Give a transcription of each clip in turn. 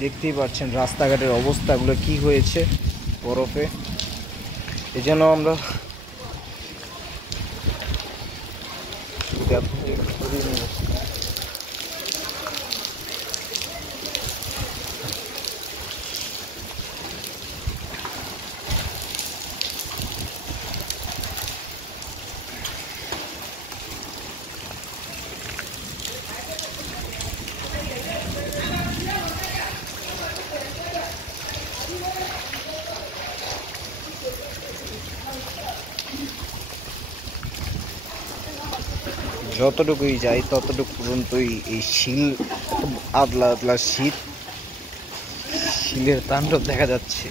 দেখতেই পাচ্ছেন রাস্তাঘাটের অবস্থাগুলো কি হয়েছে বরফে। এজন্য আমরা যতটুকুই যাই ততটুকু পর্যন্তই এই শিল, আদলা আদলা শীত, শিলের তাণ্ডব দেখা যাচ্ছে।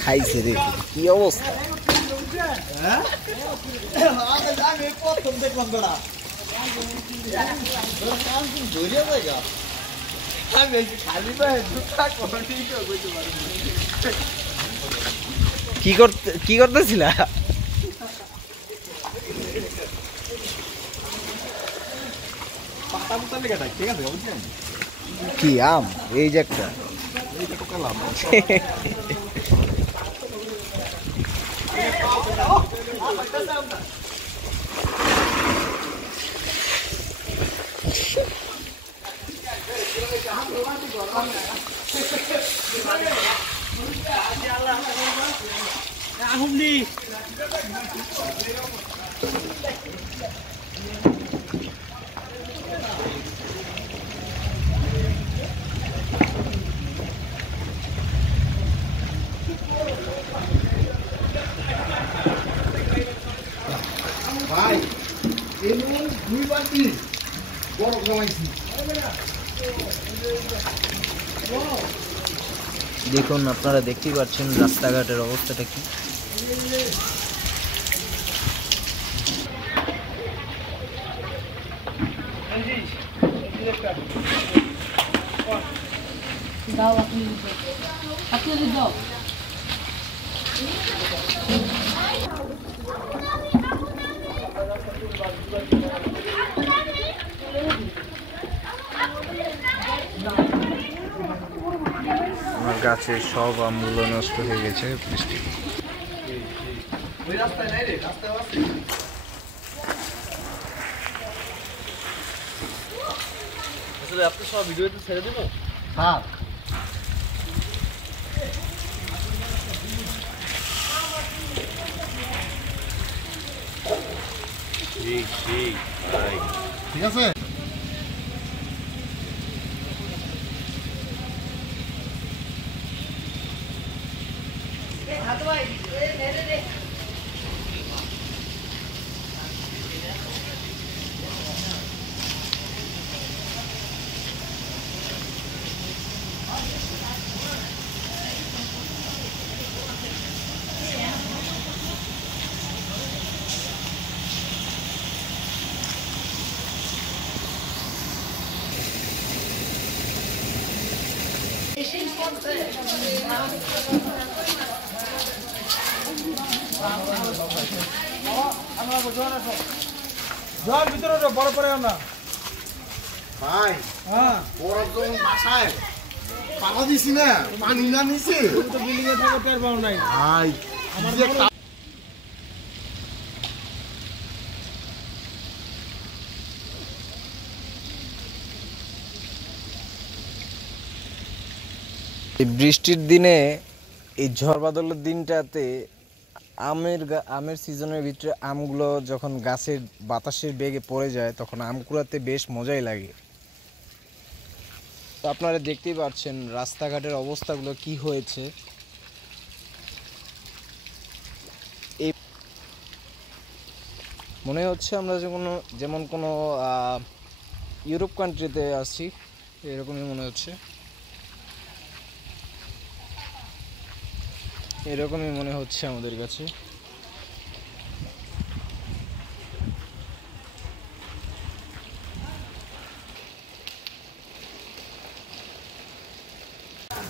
খাইছে রে, কি অবস্থা! কি করতেছিলা? কি আম? এই যে একটা ভাই এমন দুই বালতি বড় জমাইছি। দেখুন, আপনারা দেখতেই পাচ্ছেন রাস্তাঘাটের অবস্থাটা কি। দাও আপনি দাও। আমার গাছের সব আমগুলো নষ্ট হয়ে গেছে বৃষ্টি। ওই রাস্তায় নাই রে, রাস্তায় আছে। আসলে আপনি সব ভিডিওতে ছেড়ে দিব। হ্যাঁ ঠিক ঠিক ভাই, ঠিক আছে। জল ভিতরে বড় পরে না ভাই হ্যাঁ বরফ যখন বাসায় পালা দিছি না, পানি না নিছে তো বিল্ডিং এ থাকো টের পাও নাই ভাই। আমার যে বড়- এই বৃষ্টির দিনে, এই ঝড় বাদলের দিনটাতে আমের সিজনের ভিতরে আমগুলো যখন গাছের বাতাসের বেগে পড়ে যায় তখন আম কুড়াতে বেশ মজাই লাগে। তো আপনারা দেখতেই পাচ্ছেন রাস্তাঘাটের অবস্থাগুলো কি হয়েছে। এই মনে হচ্ছে আমরা যেমন কোনো ইউরোপ কান্ট্রিতে আছি, এরকমই মনে হচ্ছে। এরকমই মনে হচ্ছে আমাদের কাছে।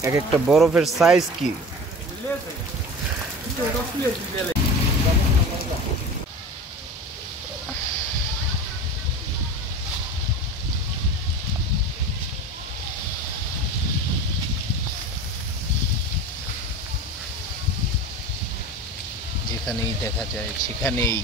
এক একটা বরফের সাইজ কি! যেখানেই দেখা যায় সেখানেই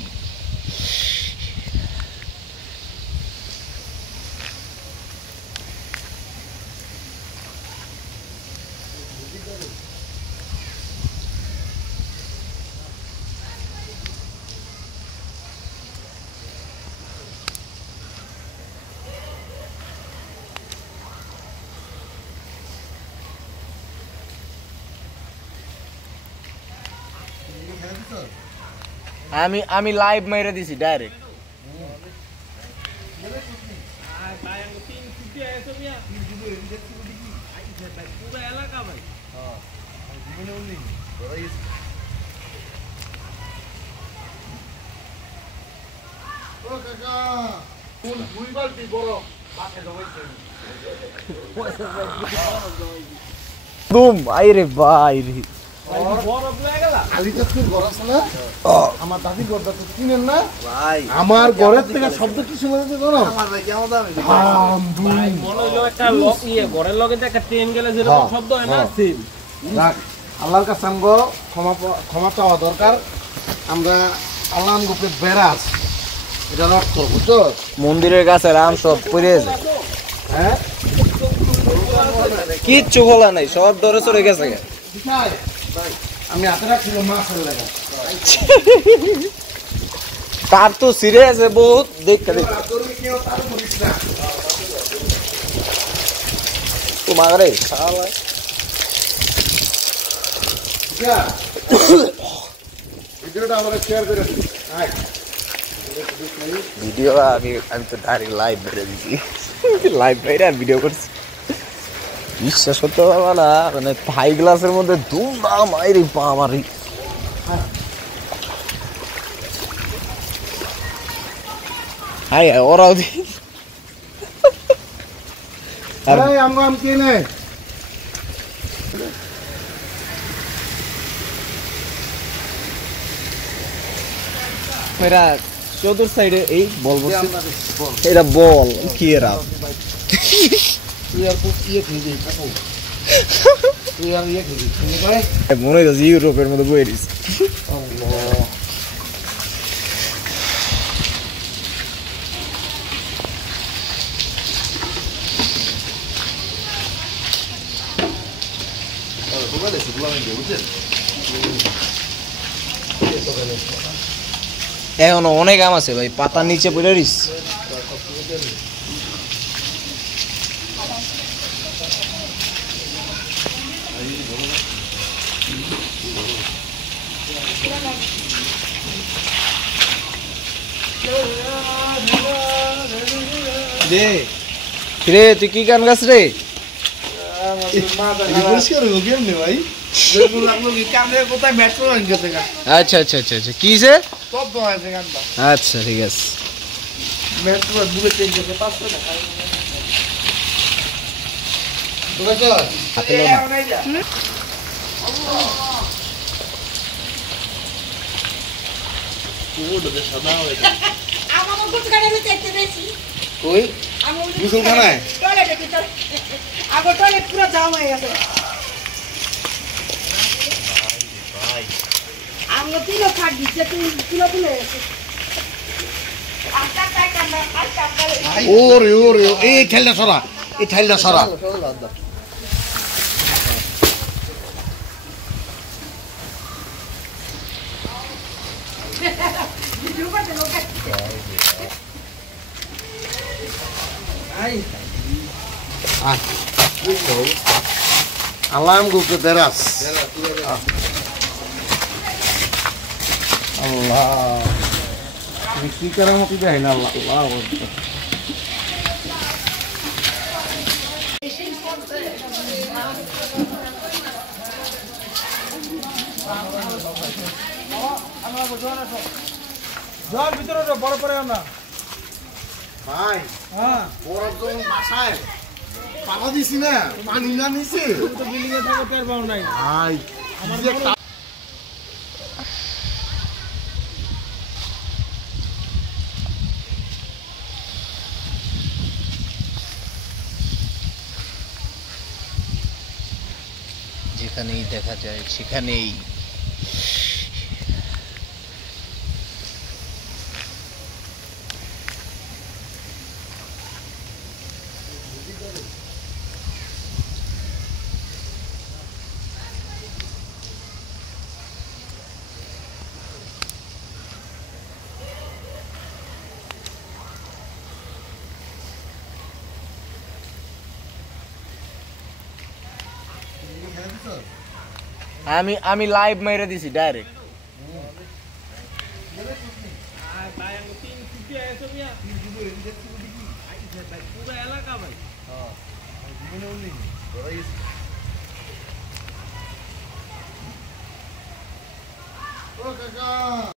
আমি লাইভ মেরে দিছি ডাইরেক্ট। দুম আইরে বাইরে আমার দাদির ঘরটা তো চিনেন না আমার ঘরের থেকে শব্দ কি শোনা যাচ্ছে জানো? ঘরের লগে একটা ট্রেন গেলে যেরকম শব্দ হয় না সেম। আল্লাহর কাছে আমগো ক্ষমা চাওয়া দরকার। আমরা আল্লাহ আমগোকে বেরাস এটা রট করবো বুঝছো? মন্দিরের কাছে রাম সব পড়ে যায়, হ্যাঁ কিচ্ছু বলা নাই, সব ধরে চলে গেছে। আমি হাতে রাখছিল মাছের লেগা তার তো সিরিয়াস বহুত দেখতে তোমার রে ভিডিওটা আমরা শেয়ার করে দিই। ভিডিও আমি তো ডাইরেক্ট লাইভ বেড়ে দিচ্ছি, লাইভ বাইরে আর ভিডিও করছি। বিশ্বাস করতে পারবা না, মানে থাই গ্লাসের মধ্যে দুমদাম আইরে বাবারি। হাই ওরাও দি আমরা আম কিনে এরা চতুর সাইডে এই বল বলছে, এটা বল কি এরা মনে হচ্ছে ইউরোপের মধ্যে বয়ে দিচ্ছে। এখনো অনেক আম আছে ভাই, পাতার নিচে পড়ে রিস। রে তুই কি গান গাছ রে? আচ্ছা আচ্ছা আচ্ছা আচ্ছা কি যে আচ্ছা ঠিক আছে। ওরে ওরে এই ঠাইলটা সরা, এই ঠাইলটা সরা। Alam gue ke teras. Allah. Ini sekarang mau pindahin Allah. Allah. জল ভিতরে ঢোক, বড় পরে না। ভাই হ্যাঁ, বরফ যখন বাসায় পালা দিছি না পানি না নিছে তুমি তো বিল্ডিং এ থাকো, টের পাও নাই। ভাই আমার যে বড়- যেখানেই দেখা যায় সেখানেই আমি লাইভ মেরে দিছি ডাইরেক্ট। আর ভাই আমি 3 ফুটি আইছো মিয়া। পুরো এলাকা ভাই। ও কাকা